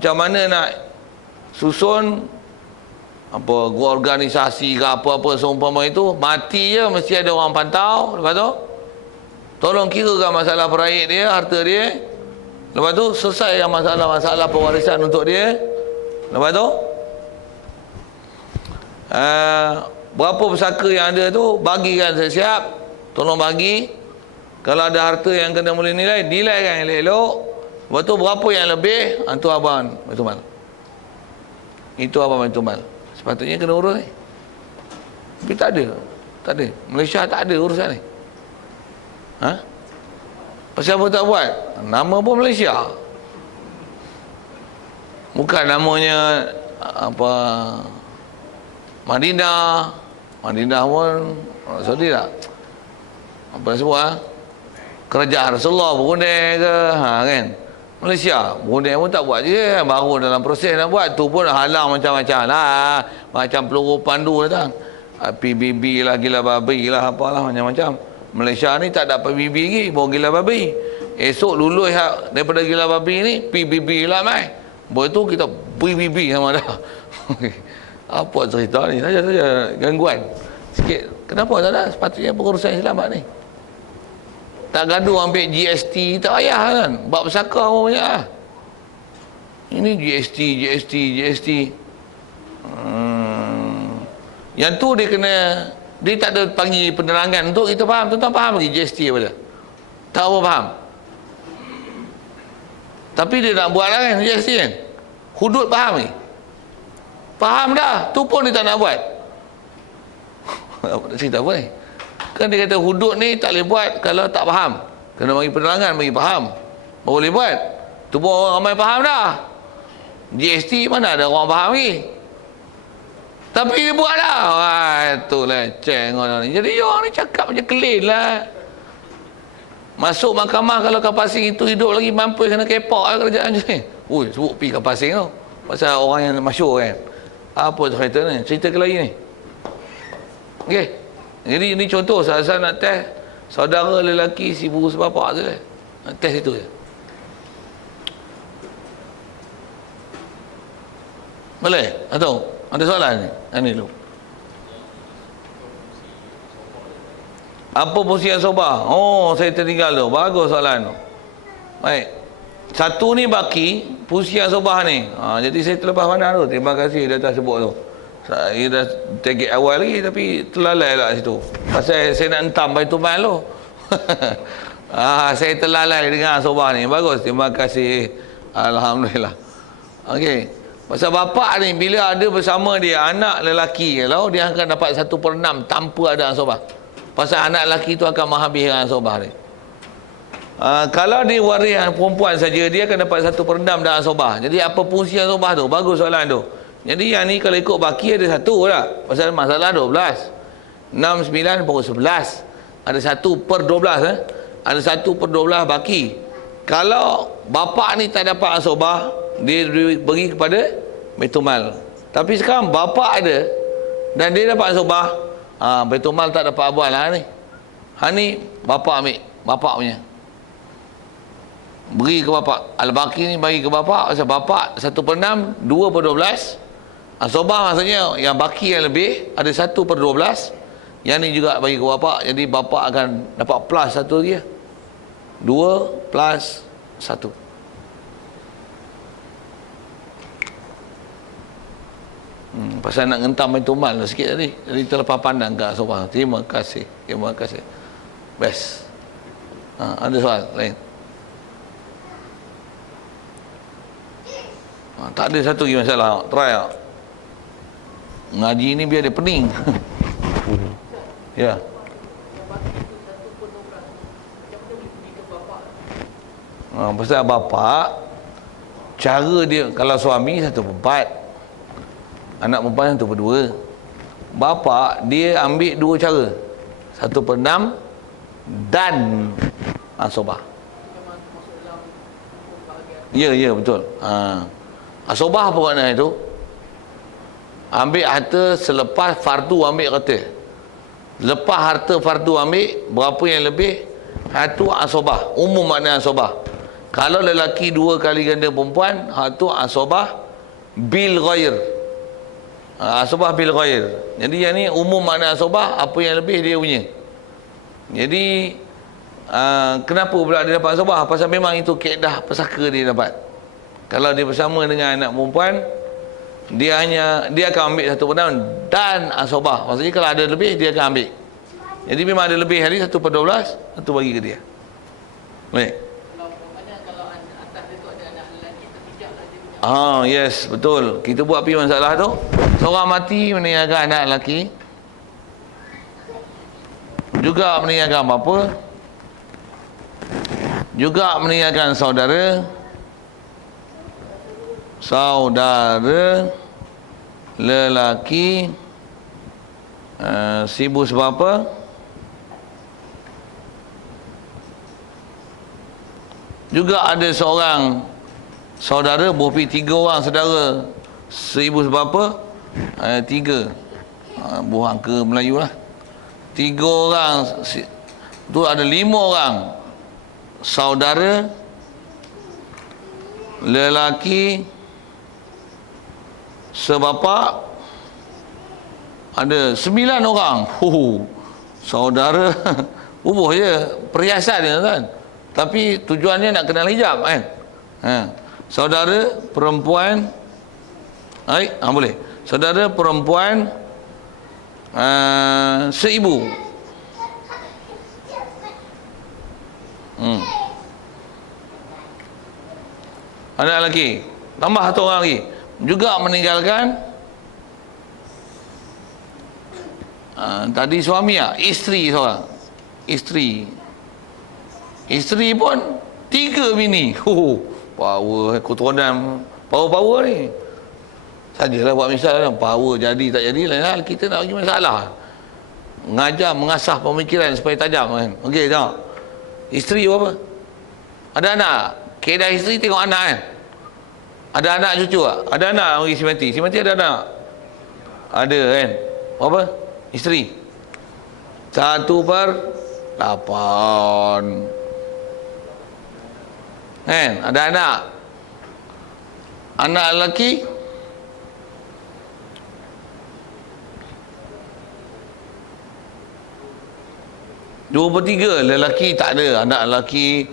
macam mana nak susun apa organisasi ke apa-apa seumpama itu, mati je mesti ada orang pantau. Lepas tu tolong kirakan masalah peraik dia, harta dia. Lepas tu selesaikan masalah-masalah pewarisan untuk dia. Lepas tu berapa pesaka yang ada tu bagikan siap-siap, tolong bagi. Kalau ada harta yang kena boleh nilai, nilaikan elok-elok. Lepas tu berapa yang lebih, itu abang Baitul Mal. Itu abang Baitul Mal. Sepatutnya kena urus ni. Tapi tak ada. Malaysia tak ada urusan ni. Pasal apa tak buat? Nama pun Malaysia. Bukan namanya apa Madinah pun Saudi tak? Apa semua? Kerajaan Rasulullah Brunei ke, kan? Malaysia, Brunei pun tak buat je, baru dalam proses nak buat. Tu pun halang macam-macam lah. Macam peluru pandu datang. PBB lah, gila babi lah, apalah macam-macam. Malaysia ni tak ada PBB lagi, baru gila babi. Esok lulus daripada gila babi ni, PBB lah mai. Baru tu kita PBB sama dah. Apa cerita ni? Saja gangguan sikit. Kenapa tak ada? Sepatutnya pengurusan selamat ni tak gaduh ambil GST, tak payah kan, bab pesaka pun banyak lah. Ini GST. Yang tu dia kena, dia tak ada panggil penerangan untuk kita faham. Tuan-tuan faham lagi GST apa dia? Tak apa faham. Tapi dia nak buat lah kan GST kan. Hudud faham ni? Faham dah. Tu pun dia tak nak buat. Cerita apa ni? Kan dia kata hudud ni tak boleh buat kalau tak faham. Kena bagi penerangan, bagi faham, baru boleh buat. Tu pun orang ramai faham dah. GST mana ada orang faham lagi. Tapi dia buat dah. Wah, tu leceh orang ni. Jadi orang ni cakap macam kelin lah. Masuk mahkamah kalau kapal asing itu hidup lagi, mampu kena kepak lah kerajaan macam ni. Ui, sebut pergi kapal asing tu. Pasal orang yang masyur kan. Apa cerita ni? Cerita ke lagi ni? Okey. Jadi ini contoh, saya nak test saudara lelaki si ibu sebapak tu lah. Nak test itu je. Boleh? Atau ada soalan ni? Ini dulu. Apa fungsi yang sobah? Oh, saya tertinggal tu. Bagus soalan tu. Baik. Satu ni baki, fungsi yang sobah ni. Jadi saya terlepas pandang tu. Terima kasih dia dah sebut tu. Saya dah target awal lagi tapi terlalai lah situ. Pasal saya nak entam Baitul Mal tu. Saya terlalai dengan sobah ni. Bagus, terima kasih. Alhamdulillah. Okey. Pasal bapak ni bila ada bersama dia anak lelaki, kalau dia akan dapat 1/6 tanpa ada sobah. Pasal anak lelaki tu akan menghabis dengan sobah ni. Kalau dia waris perempuan saja, dia akan dapat 1/6 dengan sobah. Jadi apa fungsi sobah tu? Bagus soalan tu. Jadi yang ni kalau ikut baki ada satu lah. Pasal masalah 12. 6, 9 pukul 11. Ada 1/12 Ada 1/12 baki. Kalau bapak ni tak dapat asobah, dia bagi kepada Baitul Mal. Tapi sekarang bapak ada dan dia dapat asobah, Baitul Mal tak dapat abang lah ni. Ni bapak ambil, bapak punya. Beri ke bapak. Al-Baqi ni bagi ke bapak. Pasal bapak 1/6, 2/12. Asobah maksudnya yang baki yang lebih ada 1/12. Yang ni juga bagi ke bapak. Jadi bapak akan dapat plus satu lagi. 2 plus 1. Pasal nak ngentam Baitul Mal lah sikit tadi. Jadi terlepas pandang ke asobah. Terima kasih. Best. Ada soal lain? Tak ada satu lagi masalah. Try tak? Ngaji ni biar dia pening. Ya. Pasal bapak, cara dia, kalau suami 1/4, anak perempuan 1/2. Bapak dia ambil 2 cara, 1/6 dan asobah. Ya betul. Asobah apa makna itu? Ambil harta selepas fardu ambil kata. Lepas harta fardu ambil, berapa yang lebih? Itu asobah. Umum makna asobah. Kalau lelaki 2 kali ganda perempuan, tu asobah bil ghair. Asobah bil ghair. Jadi yang ni umum makna asobah, apa yang lebih dia punya. Jadi kenapa pula dia dapat asobah? Pasal memang itu kaedah pesaka dia dapat. Kalau dia bersama dengan anak perempuan, dia akan ambil 1 perdam dan asobah. Maksudnya kalau ada lebih, dia akan ambil. Jadi memang ada lebih hari 1/12, 1 bagi ke dia. Baik. Yes, betul. Kita buat pergi masalah tu. Seorang mati meninggalkan anak lelaki, juga meninggalkan bapa, juga meninggalkan saudara lelaki, ibu sebapa, juga ada seorang saudara, berpi 3 orang saudara seibu sebapa, 3 buah angka Melayu lah, 3 orang tu ada 5 orang saudara lelaki sebapa, ada 9 orang saudara bubuh je perhiasan dia kan, tapi tujuannya nak kenal hijab kan. Saudara perempuan, boleh. Saudara perempuan seibu. Anak lelaki, tambah 1 orang lagi, juga meninggalkan tadi suami isteri seorang. Isteri pun 3 bini. Power keturunan, power ni. Sajalah buat misal kan, power jadi tak jadi lain hal, kita nak bagi masalah. Mengasah pemikiran supaya tajam kan. Okey, tengok. Isteri apa? Ada anak. Kedah isteri tengok anak kan. Ada anak cucu tak? Ada anak bagi si mati. Si mati ada anak? Ada kan. Apa? Isteri 1/8 kan. Ada anak lelaki 2/3. Lelaki tak ada. Anak lelaki,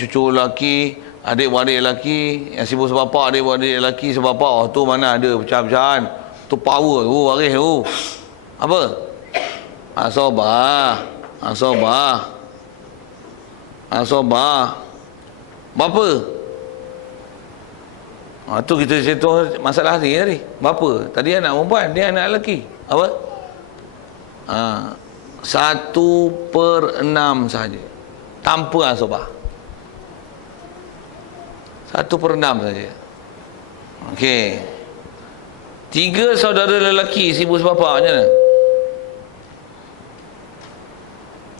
cucu lelaki, adik-beradik lelaki, yang sibuk sebapa, adik-beradik lelaki sebapa. Tu mana ada pecah-pecahan. Tu power tu, waris tu. Apa? Asobah. Bapa. Tu kita cerita masalah ni tadi. Bapa. Tadi anak perempuan, dia anak lelaki. Apa? 1/6 saja. Tanpa asobah. 1/6 saja. Okey. 3 saudara lelaki ibu sebapa macam mana?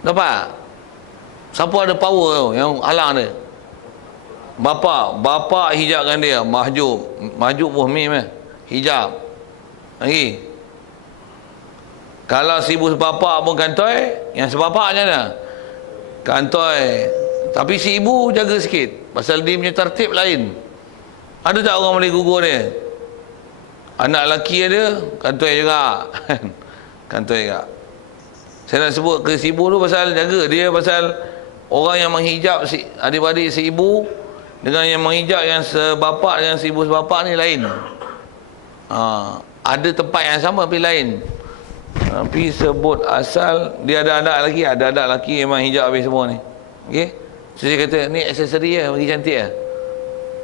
Dapat? Siapa ada power tu yang halang dia? Bapa hijabkan dia, mahjub muhmim hijab. Lagi. Kalau ibu sebapa pun kantoi, yang sebapa macam mana? Kantoi. Tapi si ibu jaga sikit, pasal dia punya tertib lain. Ada tak orang boleh gugur dia? Anak lelaki ada, kantoi juga. Kantoi juga. Saya nak sebut ke si ibu tu pasal jaga dia, pasal orang yang menghijab adik-adik si ibu dengan yang menghijab yang sebapa dengan si ibu sebapa ni lain. Ada tempat yang sama tapi lain. Tapi sebut asal dia ada anak lelaki, memang hijab habis semua ni. Okey. So saya kata ni aksesori lah, bagi cantik lah.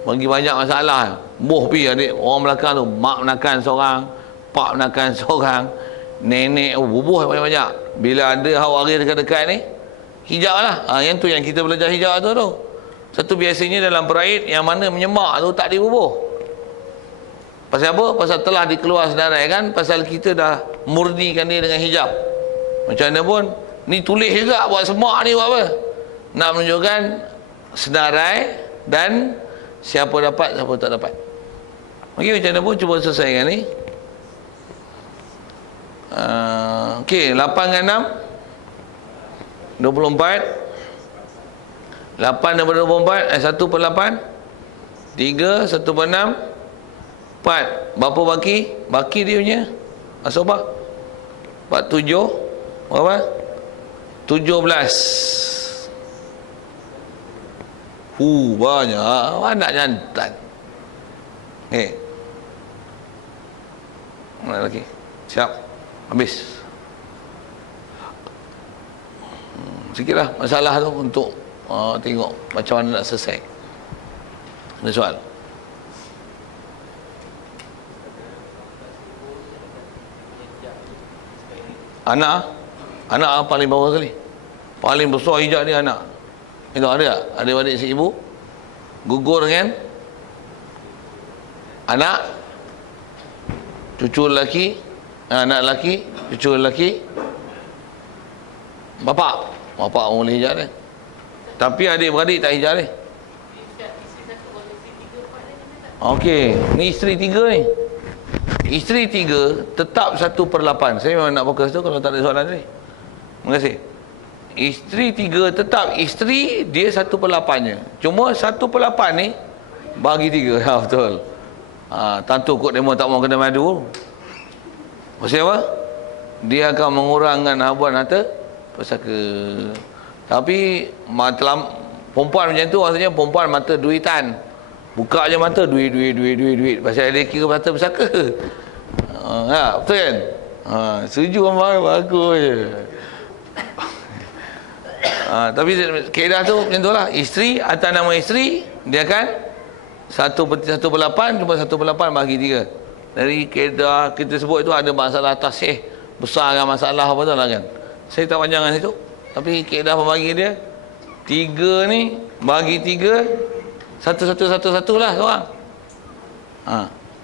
Bagi banyak masalah. Boh pi adik orang belakang tu, mak menakan seorang, pak menakan seorang, nenek bubuh banyak-banyak. Bila ada hari dekat-dekat ni, hijab lah. Yang tu yang kita belajar hijab tu. Satu biasanya dalam peraid yang mana menyemak tu tak dibubuh. Pasal apa? Pasal telah dikeluar senarai kan, pasal kita dah murnikan dia dengan hijab. Macam mana pun ni tulis juga buat semak ni buat apa? Nak menunjukkan senarai dan siapa dapat, siapa tak dapat. Okey, macam mana pun cuba selesaikan ni. Okey, 8 dengan 6 24. 8 daripada 24, 1 per 8. 3, 1 per 6. 4. Berapa baki? Baki dia punya asobah. 4, 7. Berapa? 17. Banyak. Anak jantan. Mana lagi? Siap. Habis. Sikitlah masalah tu untuk tengok macam mana nak selesai. Ada soal? Anak paling bawah sekali. Paling besar hijab dia anak. Itu ada tak? Adik-adik si ibu gugur dengan anak, cucu lelaki, anak lelaki, cucu lelaki, bapak boleh hijab dia. Tapi adik-beradik tak hijab dia. Okey, ni isteri 3 ni. Isteri 3 tetap 1/8. Saya memang nak fokus tu kalau tak ada soalan ni. Terima kasih. Isteri 3 tetap isteri dia 1/8-nya. Cuma 1/8 ni bagi 3. Ha, betul. Tentu kot demo tak mau kena madu. Maksudnya apa? Dia akan mengurangkan habuan harta pusaka. Tapi perempuan macam tu maksudnya perempuan mata duitan. Buka je mata duit. Pasal dia kira mata pusaka. Betul kan? Setuju orang bagus je. Tapi kaedah tu macam tu lah. Isteri atas nama isteri dia akan 1/8 cuma 1/8 bagi 3. Dari kaedah kita sebut itu ada masalah tasih besar kan, masalah apa tu lah kan. Saya tak panjangan situ. Tapi kaedah pembagi dia 3 ni bagi 3 1 lah seorang.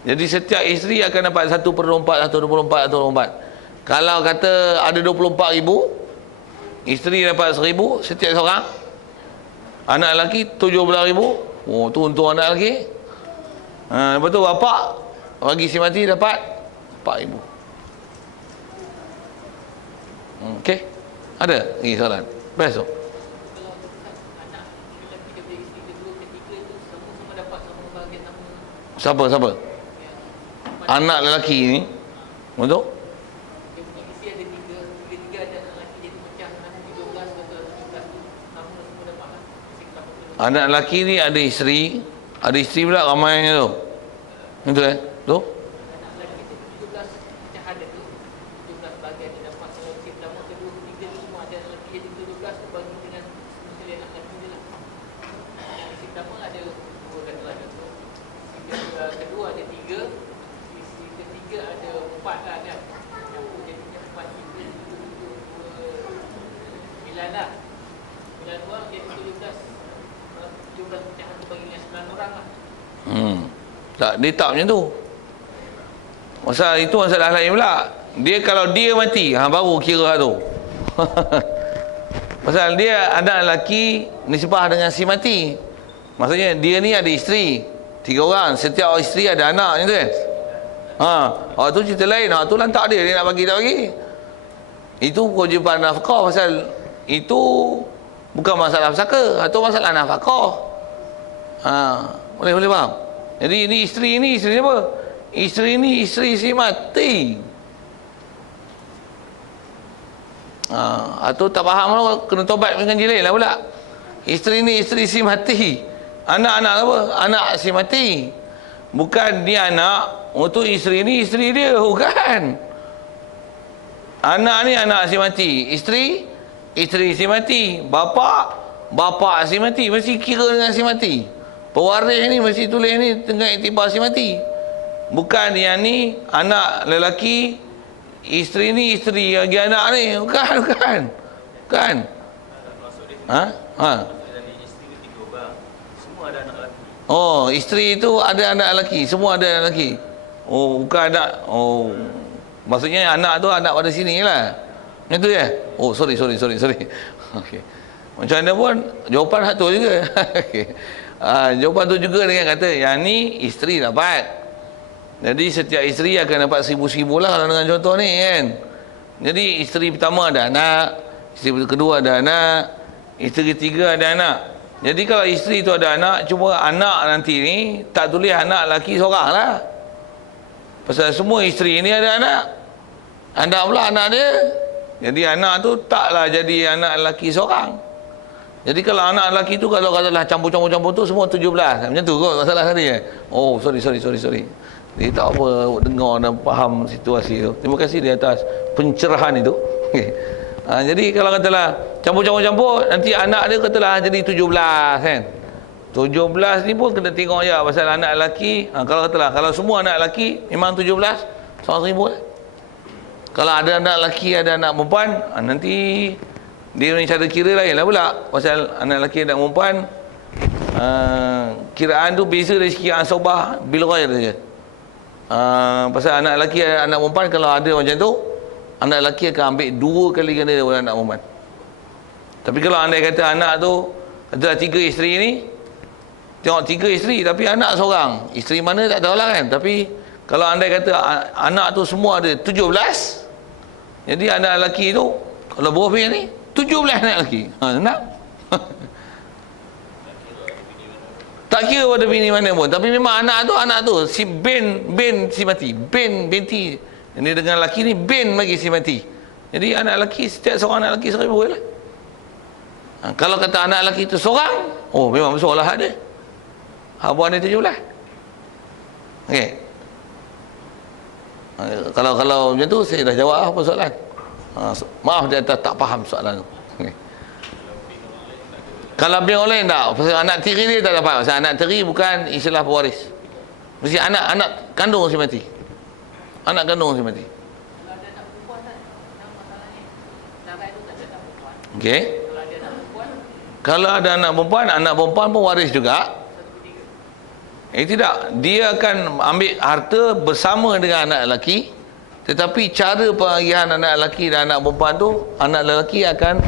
Jadi setiap isteri akan dapat 1/4. Kalau kata ada 24,000, isteri dapat 1,000 setiap seorang. Anak lelaki 17,000. Oh, tu untuk anak lelaki. Lepas tu bapak bagi si mati dapat 4,000. Okey. Ada lagi soalan? Best tu. Siapa? Anak lelaki ni. Betul? Anak lelaki ni ada isteri pula ramainya tu. Betul kan? Tu? Tak, dia tak macam tu. Itu masalah lain pula. Dia kalau dia mati, baru kira tu. Pasal dia anak lelaki nisbah dengan si mati. Maksudnya dia ni ada isteri 3 orang, setiap isteri ada anak macam tu kan. Tu cerita lain. Tu lantak dia nak bagi tak bagi. Itu kewajipan nafkah. Pasal itu bukan masalah pusaka, atau masalah nafkah. Boleh faham? Jadi ini isteri apa? Isteri ni isteri si mati. Atau tak faham lah, kena tobat dengan jilid lah pula. Isteri ni isteri si mati. Anak-anak apa? Anak si mati. Bukan dia anak untuk isteri ni isteri dia, bukan. Anak ni anak si mati. Isteri si mati. Bapa si mati. Mesti kira dengan si mati. Pewaris ni mesti tulis ni tengah iktibar si mati. Bukan yang ni anak lelaki, isteri ni isteri bagi anak ni. Bukan. Oh, isteri tu ada anak lelaki. Semua ada anak lelaki. Oh, bukan anak. Oh, maksudnya anak tu anak pada sini lah. Macam tu ya? Oh, sorry. Okey. Macam mana pun jawapan satu juga. Okey. Jawapan tu juga dengan kata yang ni isteri dapat. Jadi setiap isteri akan dapat 1,000 lah kalau dengan contoh ni kan. Jadi isteri pertama ada anak, isteri kedua ada anak, isteri ketiga ada anak. Jadi kalau isteri tu ada anak, cuma anak nanti ni tak tulis anak lelaki seorang lah. Pasal semua isteri ni ada anak. Anak pula anak dia. Jadi anak tu taklah jadi anak lelaki seorang. Jadi kalau anak lelaki tu kalau katalah campur-campur tu semua 17. Macam tu kot masalah tadi. Oh, sorry. Dia tak apa dengar dan faham situasi tu. Terima kasih di atas pencerahan itu. Okay. Jadi kalau katalah campur-campur nanti anak dia katalah jadi 17 kan. 17 ni pun kena tengok je pasal anak lelaki. Kalau katalah kalau semua anak lelaki memang 17 100,000 lah. Kalau ada anak lelaki ada anak perempuan, nanti dia punya cara kira lain lah pula. Pasal anak lelaki dan perempuan kiraan tu beza dari segi asabah bil ghair saja. Pasal anak lelaki anak perempuan kalau ada macam tu, anak lelaki akan ambil 2 kali ganda daripada anak perempuan. Tapi kalau andai kata anak tu adalah 3 isteri ni, tengok 3 isteri tapi anak seorang, isteri mana tak tahulah kan. Tapi kalau andai kata anak tu semua ada 17, jadi anak lelaki tu kalau berapa ni 17 anak lelaki. Nak tak kira pada bini mana pun, tapi memang anak tu si bin si mati, binti ini dengan lelaki ni bin bagi si mati. Jadi anak lelaki setiap seorang anak lelaki 1,000 lah. Kalau kata anak lelaki tu seorang, oh memang besar lah hak dia. Hak buat dia 17. Okey. Kalau macam tu saya dah jawab apa soalan. Maaf dia tak faham soalan tu. Okay. Kalau bin orang lain tak, pasal anak tiri dia tak dapat. Pasal anak tiri bukan istilah pewaris. Mesti anak kandung si mati. Anak kandung si mati. Okey. Kalau ada anak perempuan pun waris juga. Tidak, dia akan ambil harta bersama dengan anak lelaki, tetapi cara pengagihan anak lelaki dan anak perempuan tu, anak lelaki akan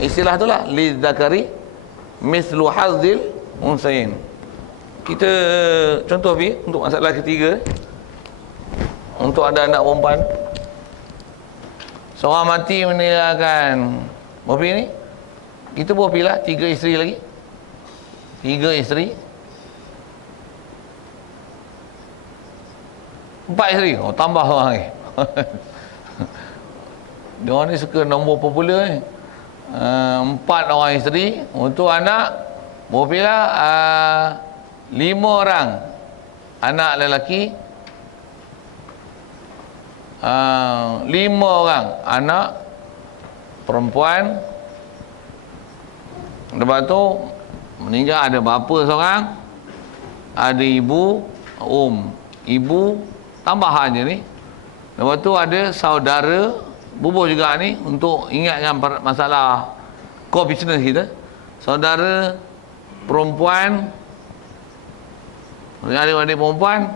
istilah tu lah lidzakari mislu hazzil unsayin. Kita contoh untuk masalah ketiga, untuk ada anak perempuan, seorang mati meninggalkan berapa ni? Kita berapa lah? 3 isteri lagi. 3 isteri. 4 isteri. Oh, tambah orang lagi. Dia ni suka nombor popular ni. 4 orang isteri. Untuk anak berapa lah? 5 orang anak lelaki. 5 orang anak perempuan. Lepas tu meninggal ada bapa seorang, ada ibu, ibu tambahan je ni. Lepas tu ada saudara bubuh juga ni untuk ingatkan masalah core business kita. Saudara perempuan, adik-adik perempuan,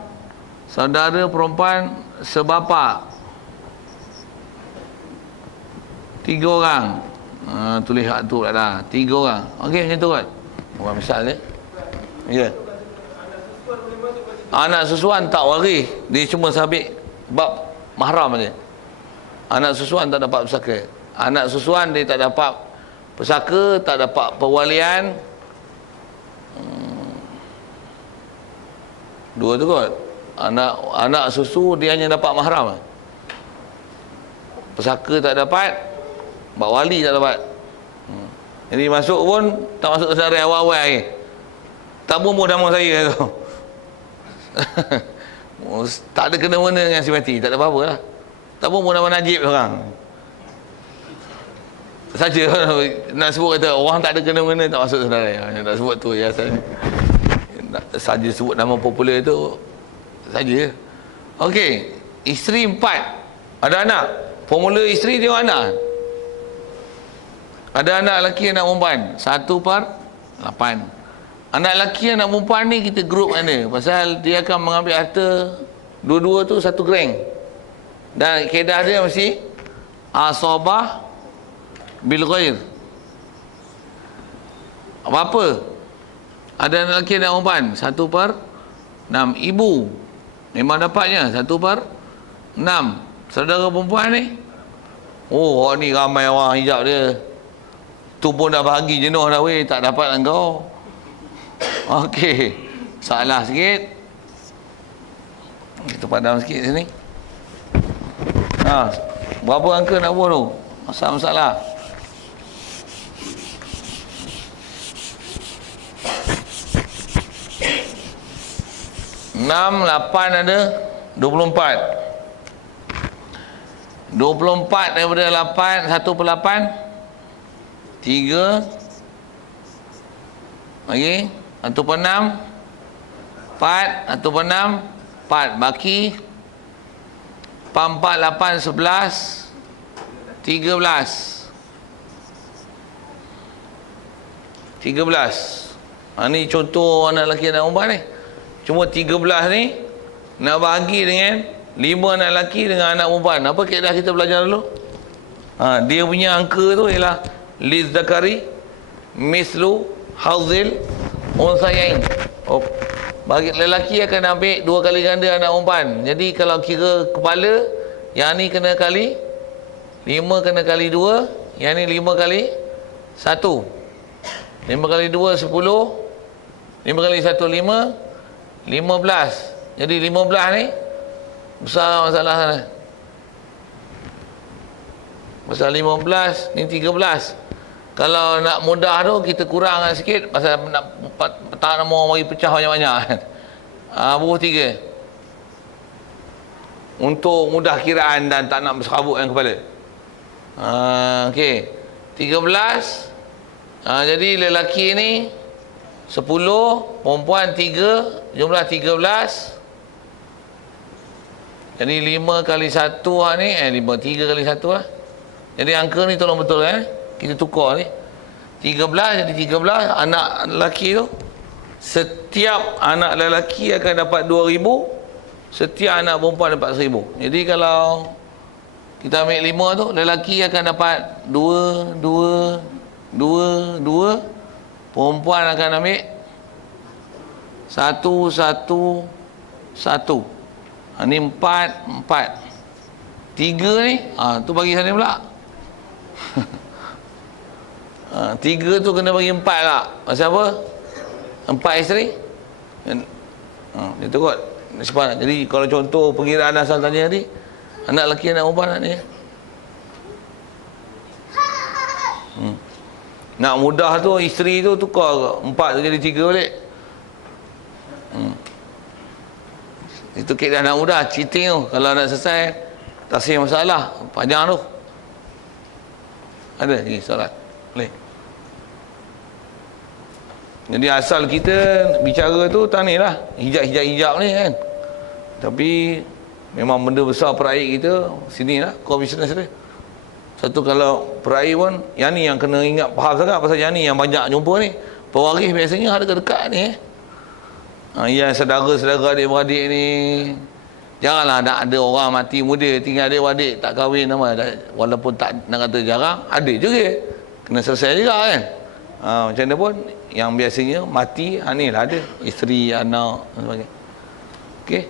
saudara perempuan sebapa 3 orang. Tulis hak tu lah 3 orang. Okey macam tu kan. Bukan misal dia. Ya. Anak susuan tak waris, dia cuma sabit bab mahram aja. Anak susuan tak dapat pusaka. Anak susuan dia tak dapat pusaka, tak dapat pewalian. 2 tu kot. Anak susu dia hanya dapat mahram. Pusaka tak dapat, bab wali tak dapat. Jadi masuk pun tak masuk kesadaran awal-awal lagi. Tak bunuh nama saya tu. Tak ada kena-mena dengan si mati, tak ada apa-apa lah. Tak bunuh nama Najib orang. Saja nak sebut kata orang tak ada kena-mena tak masuk kesadaran. Nak sebut tu ya saja sebut nama popular tu saja. Okey, isteri 4, ada anak. Formula isteri tengok anak. Ada anak lelaki, anak perempuan 1/8. Anak lelaki, anak perempuan ni kita group kan dia, pasal dia akan mengambil harta dua-dua tu satu geng. Dan kaedah dia mesti asabah bil ghair. Apa? Ada anak lelaki, anak perempuan 1/6. Ibu memang dapatnya 1/6. Saudara perempuan ni, oh ni ramai orang hijab dia. Tu pun dah bahagi jenuh dah weh, tak dapat lah kau. Okey. Salah sikit. Kita padam sikit sini. Berapa angka nak buat tu? Masalah. 6, 8 ada 24. 24 daripada 8, 1 per 8 3 lagi 1 per 6 4, 1 per 6 4, baki 4, 8, 11 13 ni contoh anak lelaki dan perempuan ni. Cuma 13 ni nak bagi dengan 5 anak lelaki dengan anak perempuan. Apa kaedah kita belajar dulu? Dia punya angka tu ialah lizzakari mislu hazil unsayain. Bagi lelaki akan ambil 2 kali ganda anak perempuan. Jadi kalau kira kepala, yang ni kena kali 5 kena kali 2, yang ni 5 kali 1. 5 kali 2 10, 5 kali 1 5, 15. Jadi 15 ni besar masalah sana. Pasal 15 ni 13. Kalau nak mudah tu kita kurang sikit pasal nak tak mau bagi pecah banyak-banyak. Buruh 3. Untuk mudah kiraan dan tak nak berserabut yang kepala. Okey. 13. Jadi lelaki ni 10, perempuan 3, jumlah 13. Jadi 5 kali 1 ni 3 kali 1 lah. Jadi angka ni tolong betul kita tukar ni. 13 jadi 13 anak lelaki tu. Setiap anak lelaki akan dapat 2,000, setiap anak perempuan dapat 1,000. Jadi kalau kita ambil 5 tu, lelaki akan dapat 2, 2, 2. Perempuan akan ambil 1, 1, 1. Ni 4, 4. 3 ni, tu bagi sana pula. 3 tu kena bagi 4 lah. Pasal apa? 4 isteri. Dia turut. Jadi kalau contoh pengiraan asal tanya tadi, anak lelaki anak perempuan nak ni. Nak mudah tu isteri tu tukar 4 tu jadi 3 balik. Itu kaedah nak mudah, cheating tu. Kalau nak selesai tasih masalah panjang tu. Ada lagi soalan? Boleh. Jadi asal kita bicara tu tak ni lah, hijab ni kan. Tapi memang benda besar peraih kita sini lah, core business dia. Satu kalau peraih pun, yang ni yang kena ingat faham sangat pasal yang ni yang banyak jumpa ni. Pewaris biasanya ada dekat ni yang saudara-saudara adik-beradik ni. Janganlah nak ada orang mati muda tinggal adik-beradik tak kahwin nama. Walaupun tak nak kata jarang, ada juga. Kena selesai juga kan. Macam mana pun yang biasanya mati ni lah ada isteri, anak dan sebagainya. Okey.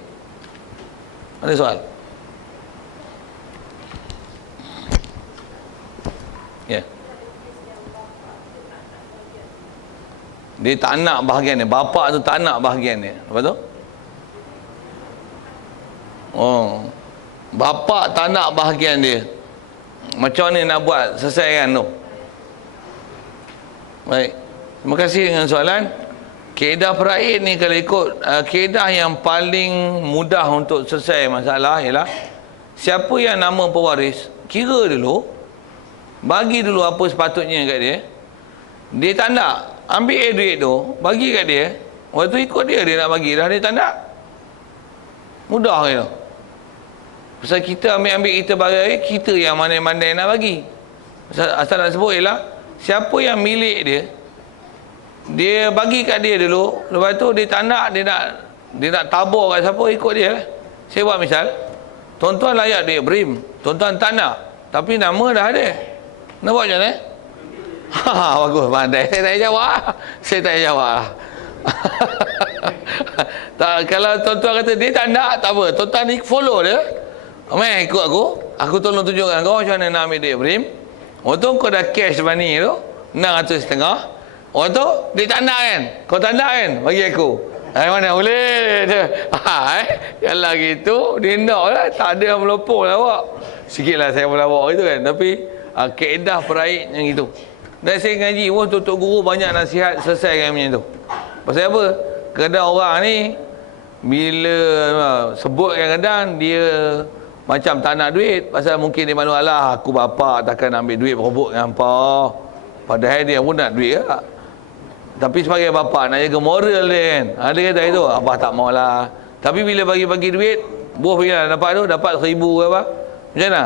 Ada soal? Ya. Dia tak nak bahagian dia. Bapa tu tak nak bahagian dia. Apa tu? Bapa tak nak bahagian dia. Macam mana nak buat selesaikan tu? Baik. Terima kasih dengan soalan. Kaedah peraih ni kalau ikut kaedah yang paling mudah untuk selesai masalah ialah siapa yang nama pewaris, kira dulu, bagi dulu apa sepatutnya kat dia. Dia tak nak, ambil duit tu, bagi kat dia. Waktu ikut dia nak bagi dah, dia tak nak. Mudah ke tu? Pasal kita ambil kita bagi, kita yang mandai-mandai nak bagi. Asal nak sebut ialah siapa yang milik dia, dia bagi kat dia dulu. Lepas tu dia tak nak, dia nak tabur kat siapa, ikut dia lah. Saya buat misal, tuan-tuan layak duit BRIM, tuan-tuan tak nak, tapi nama dah ada. Nak buat macam mana? Bagus, pandai. Saya tak payah jawab. Tak, kalau tuan-tuan kata dia tak nak, tak apa. Tuan-tuan ni follow dia. Mai ikut aku. Aku tolong tunjukkan kau macam mana nak ambil duit BRIM. Waktu kau dah cash money tu 650. Orang tu dia tak nak kan, kau tak nak kan, bagi aku. Mana boleh dia. Kalau gitu dia nak lah, tak ada yang melopor lah awak. Sikit lah saya melawak gitu kan. Tapi kaedah peraih yang itu. Dan saya ngaji pun Tok Guru banyak nasihat selesai kan macam tu. Pasal apa? Kadang orang ni bila sebut kadang-kadang dia macam tak nak duit. Pasal mungkin dia malu, alah aku bapa takkan ambil duit berebut dengan hampa. Padahal dia pun nak duit lah. Tapi sebagai bapa nak jaga moral dia kan. Dia kata itu, abah tak maulah. Tapi bila bagi-bagi duit, buah bila dapat tu, dapat 1,000 ke apa? Macam mana?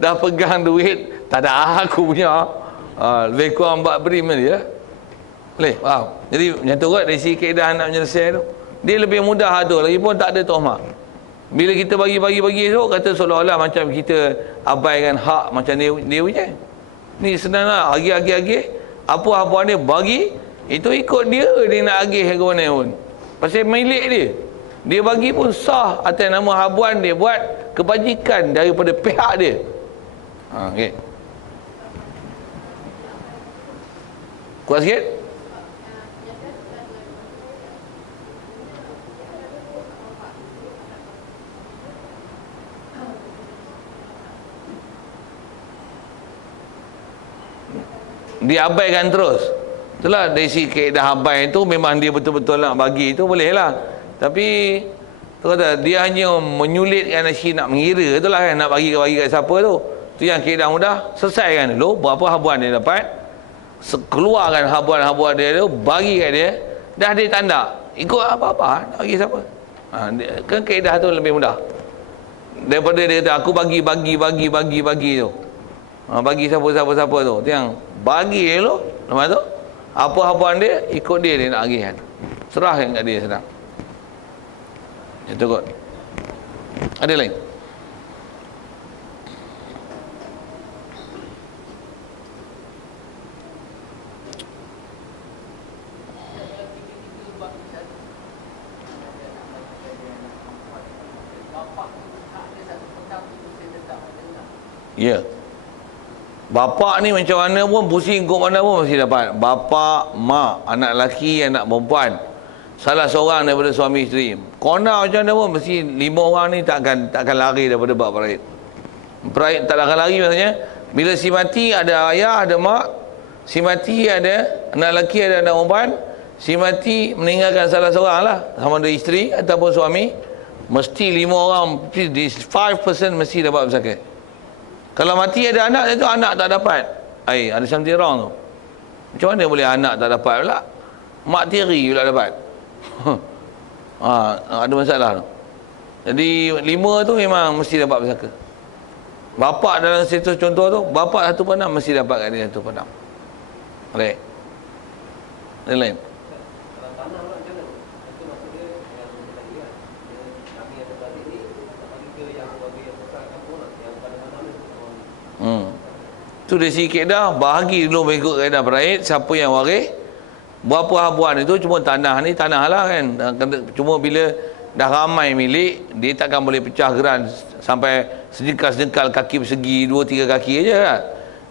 Dah pegang duit, tak ada aku punya. Lebih kurang 4 beri dia lah. Boleh? Faham? Jadi macam tu kot dari segi kaedah nak menyelesaikan tu. Dia lebih mudah tu, lagipun tak ada tohmat. Bila kita bagi-bagi tu, kata seolah-olah macam kita abaikan hak macam dia punya. Ni senang lah, agih-agih. Apa-apa dia bagi, itu ikut dia nak agih ke mana pun. Pasal milik dia. Dia bagi pun sah atas nama habuan dia buat kebajikan daripada pihak dia. Okey. Kuat sikit? Diabaikan terus. Itulah dari si kaedah abai itu, memang dia betul-betul nak bagi itu boleh lah. Tapi tu kata dia hanya menyulitkan si nak mengira itulah kan, nak bagi kat siapa tu. Tu yang kaedah mudah, selesaikan dulu berapa habuan dia dapat. Keluarkan habuan-habuan dia tu, bagi kat dia. Dah dia tanda, ikut apa-apa nak bagi siapa. Kan kaedah tu lebih mudah. Daripada dia kata aku bagi tu. Bagi siapa-siapa tu. Tu yang bagi dulu. Lepas tu apa habuan dia, ikut dia nak agih kan. Serahkan kat dia senang. Itu kot. Ada lain? Ya. Bapak ni macam mana pun, pusing kok mana pun mesti dapat. Bapak, mak, anak lelaki, anak perempuan, salah seorang daripada suami isteri. Kona macam mana pun mesti 5 orang ni takkan lari daripada bab peraid. Peraid tak akan lari maksudnya. Bila si mati ada ayah, ada mak. Si mati ada anak lelaki, ada anak perempuan. Si mati meninggalkan salah seorang lah, sama ada isteri ataupun suami. Mesti 5 orang, 5% mesti dapat berzakat. Kalau mati ada anak, itu anak tak dapat. Ada something wrong tu. Macam mana boleh anak tak dapat pula? Mak tiri pula dapat. Ada masalah tu. Jadi 5 tu memang mesti dapat berzakat. Bapak dalam status contoh tu, bapak 1/6 mesti dapat kat dia 1/6. Baik. Ada lain? Tu dari segi kaedah, bahagi dulu mengikut kaedah peraid. Siapa yang waris, berapa habuan itu cuma tanah ni, tanah lah kan. Cuma bila dah ramai milik, dia takkan boleh pecah geran sampai sejengkal-sejengkal kaki persegi 2-3 kaki aja kan.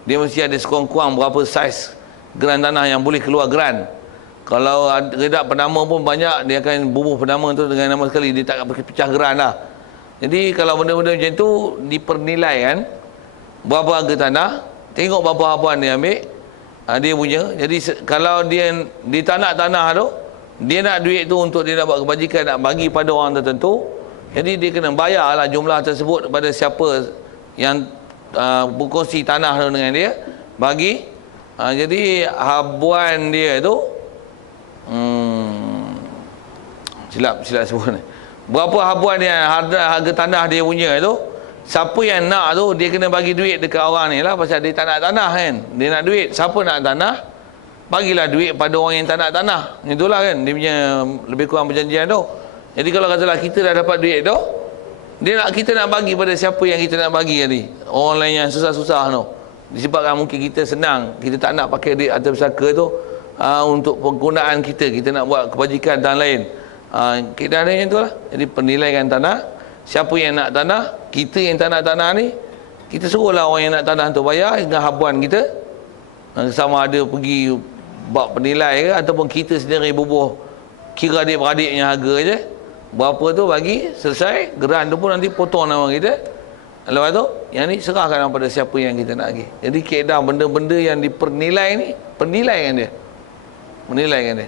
Dia mesti ada sekurang-kurang berapa saiz geran tanah yang boleh keluar geran. Kalau redak penama pun banyak, dia akan bubuh penama tu dengan nama sekali, dia tak akan pecah geran lah. Jadi kalau benda-benda macam tu dipernilai kan, berapa harga tanah, tengok berapa habuan dia ambil, dia punya. Jadi kalau dia di tanah tu, dia nak duit tu untuk dia nak buat kebajikan, nak bagi pada orang tertentu, jadi dia kena bayar lah jumlah tersebut kepada siapa yang berkongsi tanah tu dengan dia, bagi. Jadi habuan dia tu silap sebut ni. Berapa habuan dia, harga tanah dia punya tu, siapa yang nak tu, dia kena bagi duit dekat orang ni lah. Pasal dia tak nak tanah kan, dia nak duit. Siapa nak tanah, bagilah duit pada orang yang tak nak tanah. Itulah kan dia punya lebih kurang perjanjian tu. Jadi kalau katalah kita dah dapat duit tu, kita nak bagi pada siapa yang kita nak bagi tadi, orang lain yang susah-susah tu. Disebabkan mungkin kita senang, kita tak nak pakai duit atau pusaka tu untuk penggunaan kita nak buat kebajikan dan lain. Kita ada yang tu lah. Jadi penilaian tanah, siapa yang nak tanah, kita yang tak nak tanah ni, kita suruhlah orang yang nak tanah tu bayar dengan habuan kita. sama ada pergi buat penilai ke ataupun kita sendiri bubuh kira adik-beradiknya harga je, berapa tu bagi, selesai, geran tu pun nanti potong nama kita. Lepas tu yang ni serahkan kepada siapa yang kita nak bagi. Jadi kaedah benda-benda yang dipernilai ni, penilaikan dia, menilaikan dia.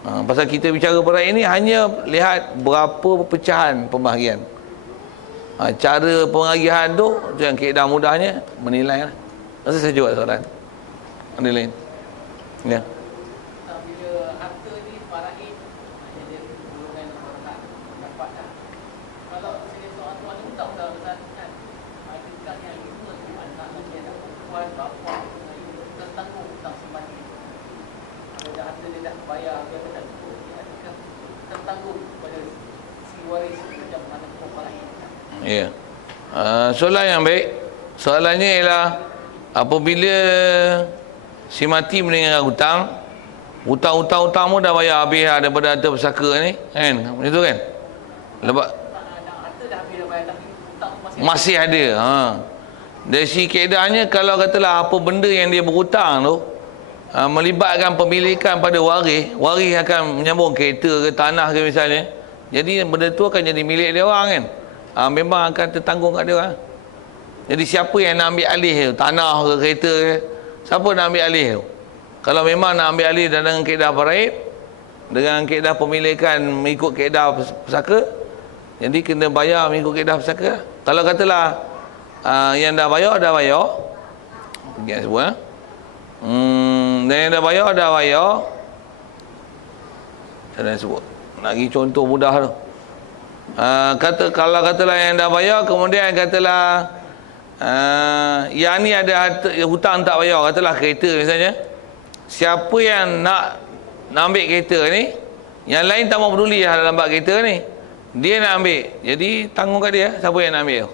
Pasal kita bicara peraih ni hanya lihat berapa pecahan pembahagian. Cara pengagihan tu yang kaedah mudahnya menilai lah. Rasa saya jawab soalan. Ada lain? Ya. Bila harta ni faraid, dia golongan orang dapat dah. Kalau saya seorang tuan ni hutang dah besar kan, adakah yang lima tu anak lagi ada perempuan, bapa tertanggung hutang sembahni? Kalau dah harta dia dah bayar, dia dah cukup, adakah tertanggung pada si waris macam mana pun faraid? Ya. Soalan yang baik. Soalannya ialah apabila si mati meninggalkan hutang mu dah bayar habis daripada harta pusaka ni, kan? Macam tu kan? Lepas harta dah habis dah bayar tapi hutang masih ada. Dari segi keadaannya, kalau katalah apa benda yang dia berhutang tu melibatkan pemilikan pada waris akan menyambung kereta ke tanah ke misalnya. Jadi benda tu akan jadi milik dia orang kan? Memang akan tertanggung kat dia orang. Jadi siapa yang nak ambil alih tu, tanah ke kereta ke, siapa nak ambil alih tu? Kalau memang nak ambil alih dengan kaedah faraid, dengan kaedah pemilikan mengikut kaedah pusaka, jadi kena bayar mengikut kaedah pusaka. Kalau katalah yang dah bayar pergi semua. Dan yang dah bayar saya dah sebut. Nak pergi contoh mudah tu. Kalau katalah yang dah bayar, kemudian katalah yang ni ada hutang tak bayar, katalah kereta misalnya. Siapa yang nak ambil kereta ni, yang lain tak mau peduli dalam bab kereta ni, dia nak ambil, jadi tanggung kat dia siapa yang nak ambil.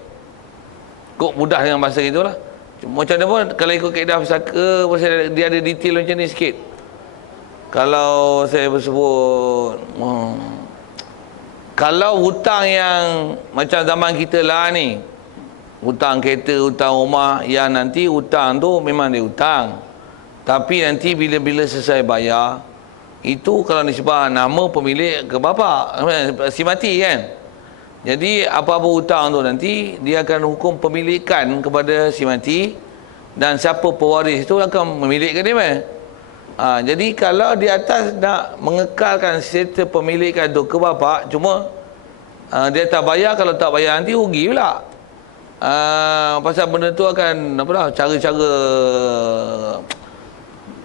Kok mudah dengan bahasa itulah. Macam mana pun kalau ikut kaedah pusaka, dia ada detail macam ni sikit. Kalau saya bersebut kalau hutang yang macam zaman kita lah ni, hutang kereta, hutang rumah, yang nanti hutang tu memang dia hutang, tapi nanti bila selesai bayar, itu kalau nisbah nama pemilik ke bapa, si mati kan. Jadi apa-apa hutang tu nanti dia akan hukum pemilikan kepada si mati, dan siapa pewaris itu akan memiliki dia. Jadi kalau di atas nak mengekalkan serta pemilikan tu ke bapa, cuma dia tak bayar, kalau tak bayar nanti rugi pula. Pasal benda tu akan apa dah, cara-cara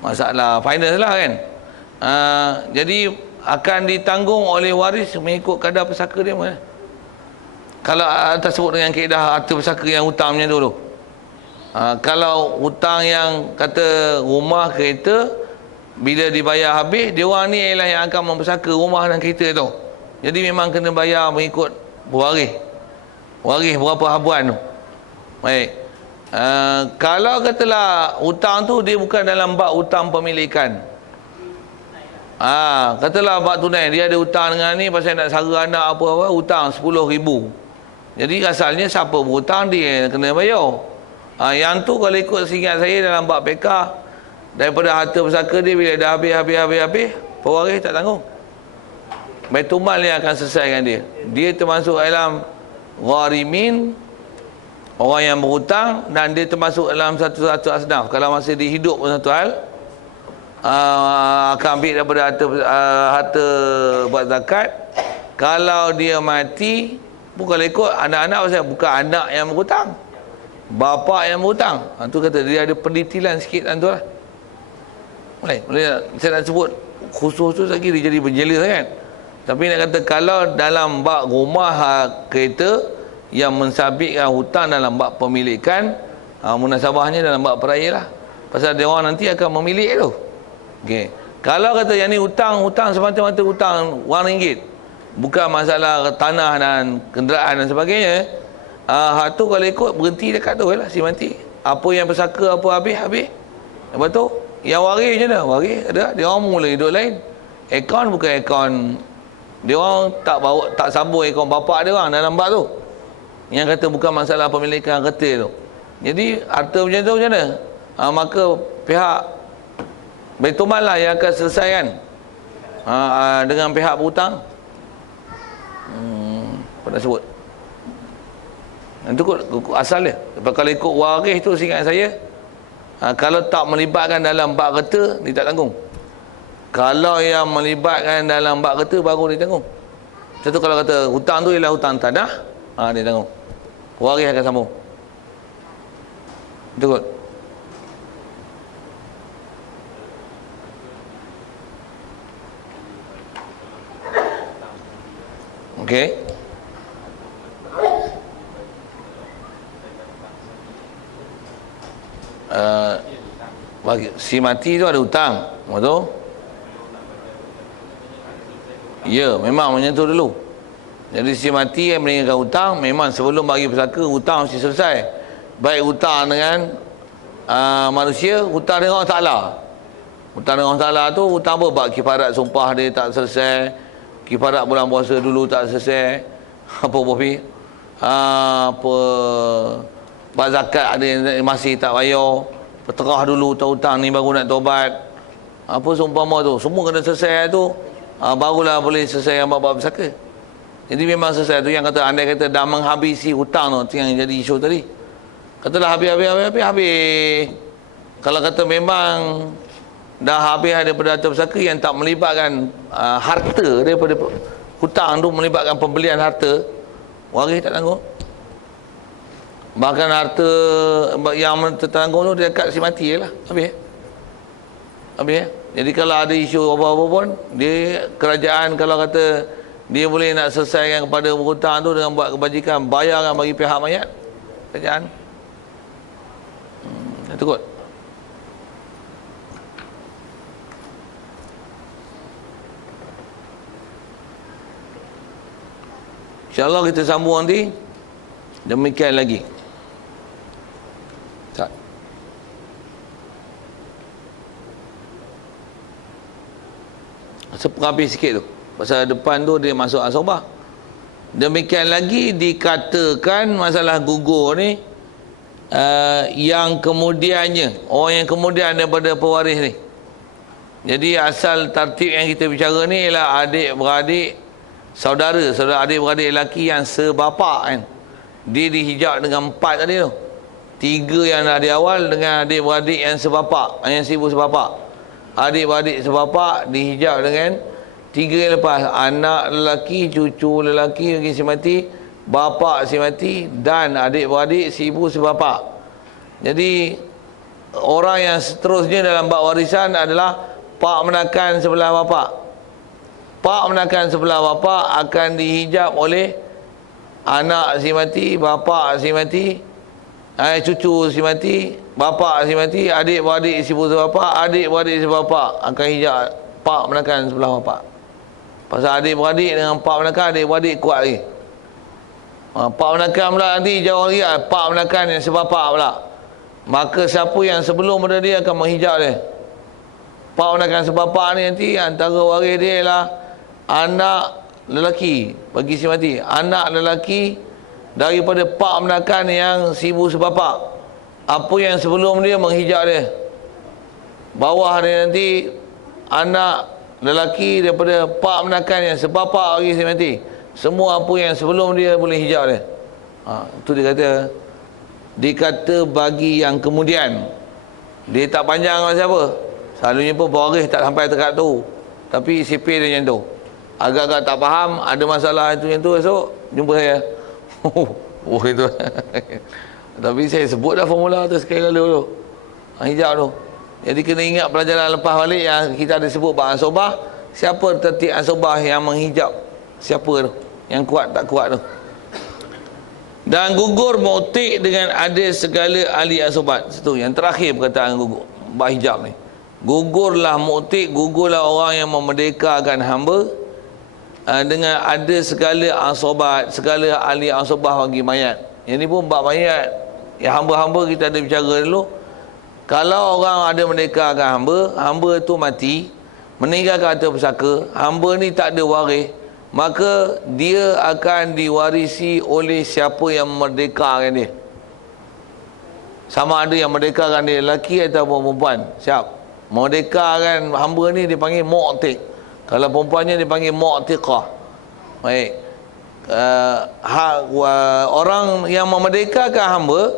masalah finance lah kan. Jadi akan ditanggung oleh waris mengikut kadar pusaka dia. Kalau atas sebut dengan kaedah harta pusaka yang hutang macam tu. Kalau hutang yang kata rumah, kereta, bila dibayar habis, dia orang ni ialah yang akan mempusaka rumah dan kereta tu. Jadi memang kena bayar mengikut waris berapa habuan tu. Baik. Kalau katalah hutang tu dia bukan dalam bab hutang pemilikan. Katalah bab tunai, dia ada hutang dengan ni pasal nak sara anak apa-apa, hutang 10,000. Jadi asalnya siapa berhutang dia kena bayar. Yang tu kalau ikut seingat saya dalam bab pekah, daripada harta pusaka dia bila dah habis, pewaris tak tanggung. Baitul Mal yang akan selesaikan dia. Dia termasuk dalam gharimin, orang yang berhutang, dan dia termasuk dalam satu asnaf. Kalau masih dihidup pun satu hal, akan ambil daripada harta buat zakat. Kalau dia mati, bukan ikut anak-anak, pasal bukan anak yang berhutang, bapa yang berhutang. Tu kata dia ada pendetilan sikit tu lah. Boleh saya nak sebut khusus tu lagi dia jadi berjela kan. Tapi nak kata kalau dalam bab rumah, kereta yang mensabitkan hutang dalam bab pemilikan, munasabahnya dalam bab peraih lah. Pasal dia orang nanti akan memilik tu. Okey. Kalau kata yang ni hutang semata-mata hutang RM1, bukan masalah tanah dan kenderaan dan sebagainya, hak tu kalau ikut berhenti dekat tu lah si mati. Apa yang bersaka apa habis. Lepas tu yang waris je dah, waris ada, dia orang mula hidup lain. Akaun bukan akaun, dia orang tak sambung akaun bapak dia orang dalam bab tu. Yang kata bukan masalah pemilikan kereta tu. Jadi harta macam tu macam mana? maka pihak Baitul Mal lah yang akan selesaikan dengan pihak berhutang. Apa nak sebut? Itu kot asal dia. Kalau ikut waris tu seingat saya, kalau tak melibatkan dalam bab kereta, dia tak tanggung. Kalau yang melibatkan dalam bab kereta, baru dia tanggung. Contoh kalau kata hutang tu ialah hutang tanah, dia tanggung. Waris akan sambung. Itu kot. Okey. Bagi si mati tu ada hutang, betul? Ya, memang menyentuh dulu. Jadi si mati yang meninggalkan hutang, memang sebelum bagi pesaka hutang mesti selesai. Baik hutang dengan manusia, hutang dengan Allah Ta'ala. Hutang dengan Allah Ta'ala tu hutang apa? Bab kifarat sumpah dia tak selesai, kifarat bulan puasa dulu tak selesai, apa bopi? Apa bab zakat ada yang masih tak bayar, peterah dulu hutang ni baru nak taubat. Apa seumpama tu, semua kena selesai tu, barulah boleh selesai yang bab pesaka. Jadi memang selesai tu. Yang kata andai kata dah menghabisi hutang tu, yang jadi isu tadi, katalah habis. Kalau kata memang dah habis daripada harta pesaka yang tak melibatkan harta daripada hutang tu, melibatkan pembelian harta, waris tak tanggung. Bahkan harta yang tertanggung tu dia dekat si mati je lah. Habis. Jadi kalau ada isu apa-apa pun, dia kerajaan kalau kata dia boleh nak selesaikan kepada berhutang tu dengan buat kebajikan, bayarkan bagi pihak mayat, kerajaan. Itu kot. InsyaAllah kita sambung nanti. Demikian lagi. Habis sikit tu. Pasal depan tu dia masuk asobah. Demikian lagi dikatakan masalah gugur ni, yang kemudiannya, orang yang kemudian daripada pewaris ni. Jadi asal tertib yang kita bicara ni ialah adik-beradik, saudara adik-beradik lelaki yang sebapa kan. Dia dihijab dengan 4 tadi tu. 3 yang dah di awal dengan adik-beradik yang sebapa, yang ibu sebapa. Adik-beradik sebapa dihijab dengan 3 yang lepas. Anak lelaki, cucu lelaki bagi si mati, bapa si mati, dan adik-beradik si ibu sebapa. Jadi orang yang seterusnya dalam bab warisan adalah pak menakan sebelah bapa. Pak menakan sebelah bapa akan dihijab oleh anak si mati, bapa si mati, cucu si mati, bapa si mati, adik-beradik si ibu sebapa, adik-beradik si bapa akan hijab pak menakan sebelah bapa. Pasal adik-beradik dengan pak menakan, adik-beradik kuat lagi. Pak menakan pula nanti jauh lagi, pak menakan yang sebapa pula. Maka siapa yang sebelum pada dia akan menghijab dia. Pak menakan sebapa ni nanti antara waris dia ialah anak lelaki bagi si mati, anak lelaki daripada pak menakan yang si ibu sebapa. Apa yang sebelum dia menghijab dia. Bawah dia nanti anak lelaki daripada pak menakan yang sebapa bagi si mati. Semua apa yang sebelum dia boleh hijab dia. Itu dia kata, dikata bagi yang kemudian. Dia tak panjang dengan siapa. Selalunya pun pewaris tak sampai dekat tu, tapi sipir dia macam tu. Agak-agak tak faham, ada masalah itu yang tu, esok jumpa saya. Itu. Tapi saya sebut dah formula tu sekali lalu tu. Hijab tu. Jadi kena ingat pelajaran lepas balik yang kita ada sebut bab asobah. Siapa tertib asobah yang menghijab? Siapa tu? Yang kuat tak kuat tu. Dan gugur mu'tik dengan ada segala ahli asobat. Itu yang terakhir perkataan gugur bab hijab ni. Gugurlah mu'tik, gugurlah orang yang memerdekakan hamba dengan ada segala asobat, segala ahli asobah bagi mayat. Yang ni pun bab mayat. Yang hamba-hamba kita ada bicara dulu. Kalau orang ada merdekakan hamba, hamba tu mati, meninggalkan harta pusaka, hamba ni tak ada waris, maka dia akan diwarisi oleh siapa yang memerdekakan dia. Sama ada yang merdekakan dia lelaki ataupun perempuan. Siap. Merdekakan hamba ni dipanggil mu'tiq. Kalau perempuannya dipanggil mu'tiqah. Baik. Orang yang memerdekakan hamba,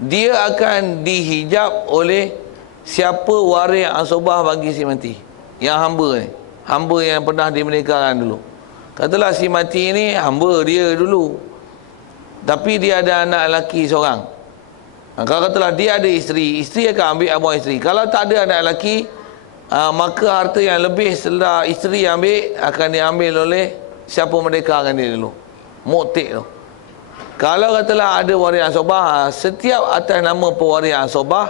dia akan dihijab oleh siapa waris asobah bagi si mati. Yang hamba ni, hamba yang pernah dimerdekakan dulu. Katalah si mati ni hamba dia dulu, tapi dia ada anak lelaki seorang. Kalau katalah dia ada isteri, isteri akan ambil abang isteri. Kalau tak ada anak lelaki, maka harta yang lebih setelah isteri ambil akan diambil oleh siapa merdekakan dia dulu, mu'tiq tu. Kalau katalah ada waris asobah, setiap atas nama pewaris asobah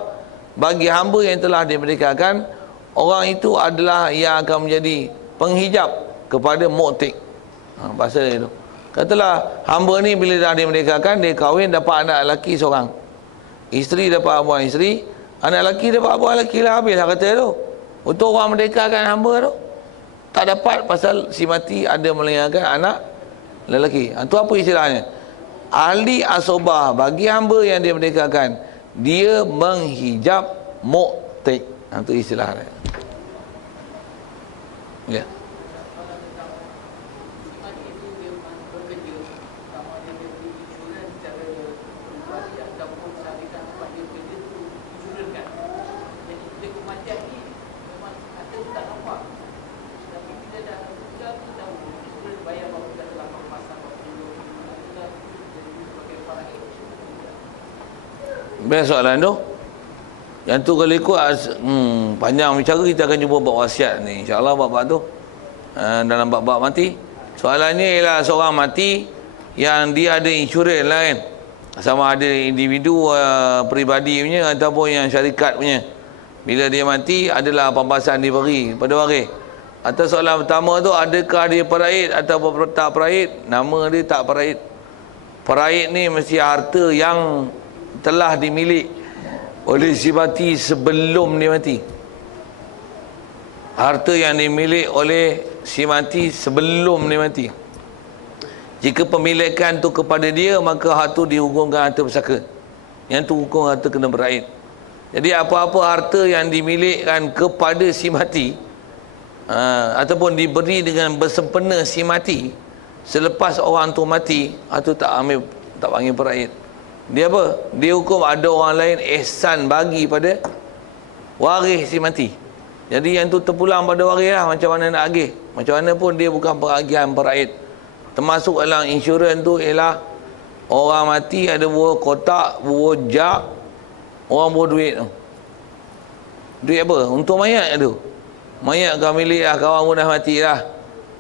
bagi hamba yang telah dimerdekakan, orang itu adalah yang akan menjadi penghijab kepada mu'tiq. Bahasa dia tu. Katalah hamba ni bila dah dimerdekakan, dia kahwin dapat anak lelaki seorang, isteri dapat abang isteri, anak lelaki dapat abang lelaki lah, habis lah kata tu. Untuk orang merdekakan hamba tu tak dapat, pasal si mati ada melahirkan anak lelaki. Itu apa istilahnya? Ahli asobah bagi hamba yang dia merdekakan, dia menghijab mu'tiq. Itu istilah dia. Ya. Best soalan tu. Yang tu kalau ikut panjang bicara, kita akan cuba buat wasiat ni insya-Allah bab-bab tu dalam bab-bab mati. Soalannya ialah seorang mati yang dia ada insurans lah kan, sama ada individu peribadi punya ataupun yang syarikat punya. Bila dia mati adalah pampasan diberi pada waris. Atas soalan pertama tu, adakah dia paraid ataupun tak paraid? Nama dia tak paraid. Paraid ni mesti harta yang telah dimiliki oleh si mati sebelum dia mati. Harta yang dimiliki oleh si mati sebelum dia mati. Jika pemilikan tu kepada dia, maka hak tu dihukumkan harta pusaka. Yang tu hukum harta kena beraid. Jadi apa-apa harta yang dimilikan kepada si mati, ataupun diberi dengan bersempena si mati selepas orang tu mati, itu tak ambil, tak panggil beraid. Dia apa? Dia hukum ada orang lain ihsan bagi pada waris si mati. Jadi yang tu terpulang pada waris lah, macam mana nak agih. Macam mana pun dia bukan peragihan beraid. Termasuk dalam insurans tu ialah orang mati ada buah kotak, buah jak, orang buah duit tu. Duit apa? Untuk mayat tu. Mayat kau milik lah, kawan pun dah mati lah.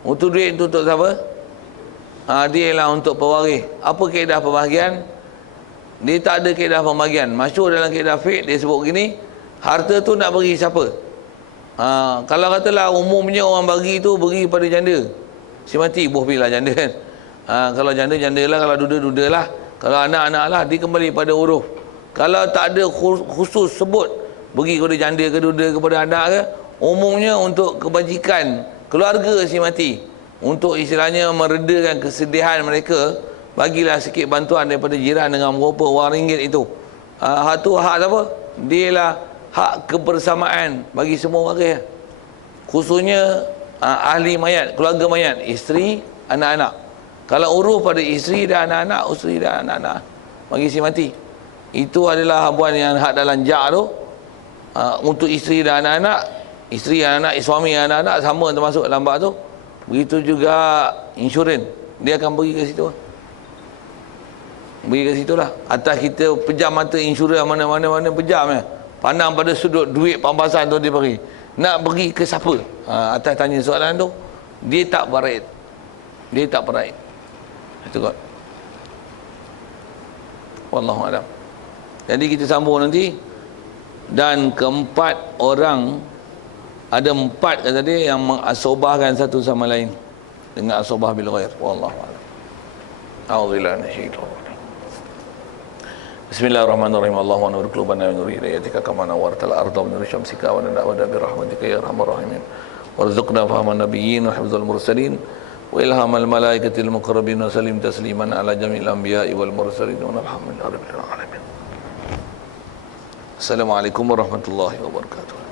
Untuk duit tu untuk siapa? Dia ialah untuk pewaris. Apa kaedah pembahagian? Dia tak ada kaedah pembagian. Masyhur dalam kaedah fiqh dia sebut gini, harta tu nak bagi siapa? Kalau katalah umumnya orang bagi tu bagi pada janda. Si mati buh pilih janda kan. Kalau janda lah, kalau duda lah, kalau anak lah, dia kembali pada uruf. Kalau tak ada khusus sebut bagi kepada janda ke duda kepada anak ke, umumnya untuk kebajikan keluarga si mati, untuk istilahnya meredakan kesedihan mereka, bagilah sikit bantuan daripada jiran dengan berapa wang ringgit itu. Hak tu hak apa? Dia lah hak kebersamaan bagi semua waris. Khususnya ahli mayat, keluarga mayat, isteri, anak-anak. Kalau urus pada isteri dan anak-anak, isteri dan anak-anak bagi si mati, itu adalah habuan yang hak dalam jak tu. Untuk isteri dan anak-anak, isteri dan anak, suami dan anak-anak sama termasuk dalam bab tu. Begitu juga insurans, dia akan bagi ke situ. Bagi ke situ lah. Atas kita pejam mata insurans mana-mana pejam ya. Pandang pada sudut duit pampasan tu dia bagi. Nak bagi ke siapa? Atas tanya soalan tu, dia tak beraid. Dia tak beraid. Itu kot. Wallahu a'lam. Jadi kita sambung nanti. Dan keempat orang, ada 4 kata dia yang mengasobahkan satu sama lain dengan asobah bil ghair. Wallahu a'lam. A'udzubillahi minasyaitonir rajim. Bismillahirrahmanirrahim. Allahumma nur qulubana wa nur hidayatika kama nawwartal arda wa nur syamsika wa na'wada bi rahmatika ya arhamar rahimin. Warzuqna fahman nabiyyin wa hifdzal mursalin wa ilhamal malaikatil muqarrabin wa salim tasliman ala jami'il anbiya'i wal mursalin wa alhamdulillahi rabbil alamin. Assalamualaikum warahmatullahi wabarakatuh.